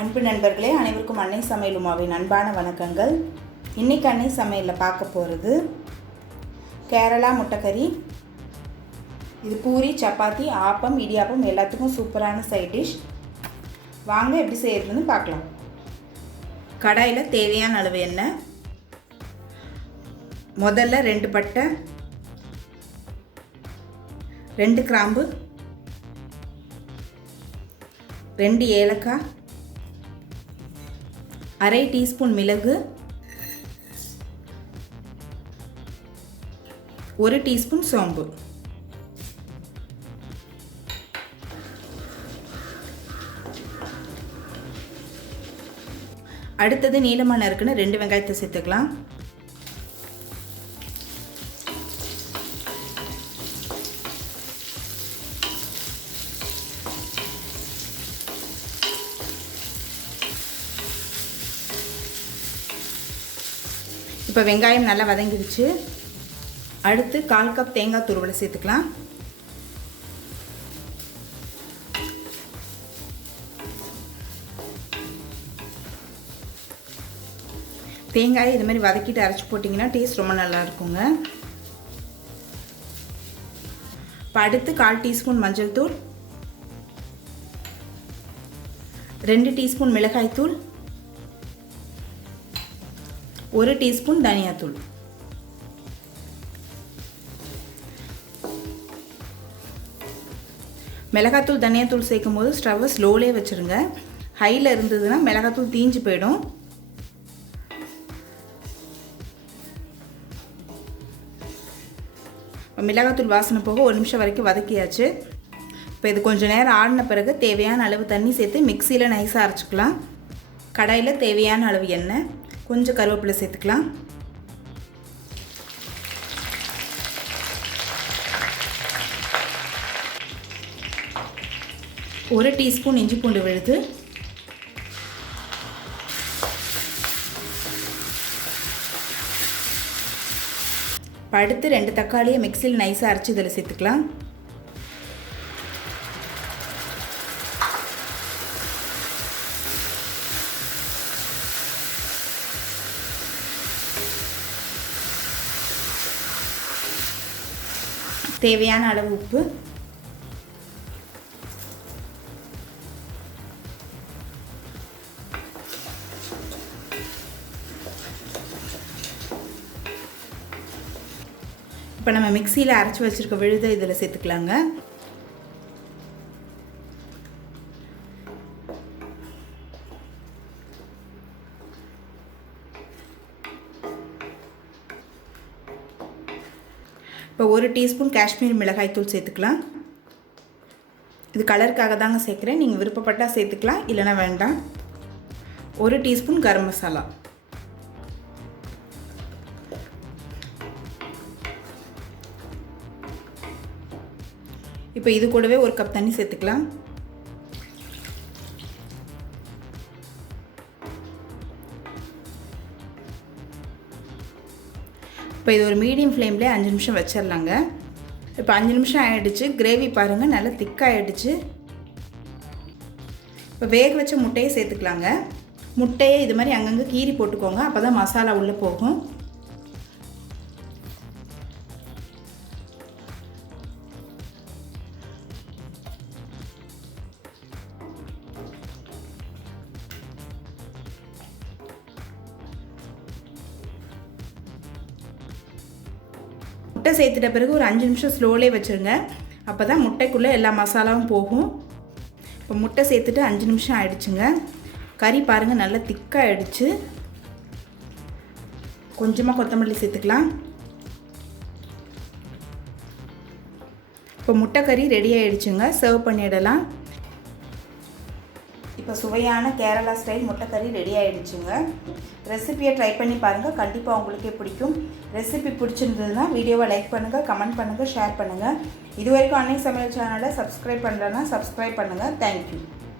அன்பு நண்பர்களே, அனைவருக்கும் அன்னை சமையல் உமாவின் அன்பான வணக்கங்கள். இன்றைக்கி அன்னை சமையலில் பார்க்க போகிறது கேரளா முட்டைக்கறி. இது பூரி, சப்பாத்தி, ஆப்பம், இடியாப்பம் எல்லாத்துக்கும் சூப்பரான சைட் டிஷ். வாங்க எப்படி செய்கிறதுன்னு பார்க்கலாம். கடாயில் தேவையான அளவு எண்ணெய், முதல்ல 2 பட்டை, 2 கிராம்பு, 2 ஏலக்காய், அரை டீஸ்பூன் மிளகு, 1 டீஸ்பூன் சோம்பு. அடுத்தது நீளமாக நறுக்குன்னு 2 வெங்காயத்தை சேர்த்துக்கலாம். இப்போ வெங்காயம் நல்லா வதங்கிடுச்சு. அடுத்து 1/4 கப் தேங்காய் துருவலை சேர்த்துக்கலாம். தேங்காயை இது மாதிரி வதக்கிட்டு அரைச்சி போட்டிங்கன்னா டேஸ்ட் ரொம்ப நல்லா இருக்குங்க. இப்போ அடுத்து 1/4 டீஸ்பூன் மஞ்சள் தூள், 2 டீஸ்பூன் மிளகாய் தூள், 1 டீஸ்பூன் தனியாத்தூள். மிளகாத்தூள் தனியாத்தூள் சேர்க்கும் போது ஸ்டவ்வை ஸ்லோலே வச்சுருங்க. ஹையில் இருந்ததுன்னா மிளகாத்தூள் தீஞ்சு போயிடும். மிளகாத்தூள் வாசனை போக 1 நிமிஷம் வரைக்கும் வதக்கியாச்சு. இப்போ இது கொஞ்சம் நேரம் ஆடின பிறகு தேவையான அளவு தண்ணி சேர்த்து மிக்சியில் நைஸாக அரைச்சிக்கலாம். கடாயில் தேவையான அளவு எண்ணெய், கொஞ்சம் கருவேப்பிலை சேர்த்துக்கலாம். ஒரு டீஸ்பூன் இஞ்சி பூண்டு விழுது, அடுத்து 2 தக்காளியை மிக்சியில் நைஸாக அரைச்சி இதில் சேர்த்துக்கலாம். தேவையான அளவு உப்பு, இப்போ நம்ம மிக்சியில் அரைச்சி வச்சுருக்க விழுதை இதில் சேர்த்துக்கலாங்க. இப்போ 1 டீஸ்பூன் காஷ்மீர் மிளகாய் தூள் சேர்த்துக்கலாம். இது கலருக்காக தாங்க சேர்க்குறேன். நீங்கள் விருப்பப்பட்டால் சேர்த்துக்கலாம், இல்லைனா வேண்டாம். 1 டீஸ்பூன் கரம் மசாலா, இப்போ இது கூடவே 1 கப் தண்ணி சேர்த்துக்கலாம். இப்போ இது ஒரு மீடியம் ஃப்ளேம்லேயே 5 நிமிஷம் வச்சிடலாங்க. இப்போ 5 நிமிஷம் ஆகிடுச்சு. கிரேவி பாருங்கள், நல்லா திக்காகிடுச்சு. இப்போ வேக வச்ச முட்டையை சேர்த்துக்கலாங்க. முட்டையை இது மாதிரி அங்கங்கே கீறி போட்டுக்கோங்க, அப்போ தான் மசாலா உள்ளே போகும். முட்டை சேர்த்துட்ட பிறகு ஒரு 5 நிமிஷம் ஸ்லோலே வச்சுருங்க, அப்போ தான் முட்டைக்குள்ளே எல்லா மசாலாவும் போகும். இப்போ முட்டை சேர்த்துட்டு 5 நிமிஷம் ஆகிடுச்சுங்க. கறி பாருங்கள் நல்லா திக்காக ஆகிடுச்சு. கொஞ்சமாக கொத்தமல்லி சேர்த்துக்கலாம். இப்போ முட்டை கறி ரெடி ஆகிடுச்சுங்க. சர்வ் பண்ணிடலாம். இப்போ சுவையான கேரளா ஸ்டைல் முட்டைக்கறி ரெடி ஆகிடுச்சுங்க. ரெசிபியை ட்ரை பண்ணி பாருங்கள், கண்டிப்பாக உங்களுக்கே பிடிக்கும். ரெசிபி பிடிச்சிருந்ததுன்னா வீடியோவை லைக் பண்ணுங்கள், கமெண்ட் பண்ணுங்கள், ஷேர் பண்ணுங்கள். இது வரைக்கும் அன்னை சமையல் சேனலை சப்ஸ்கிரைப் பண்ணுறேன்னா சப்ஸ்கிரைப் பண்ணுங்கள். தேங்க்யூ.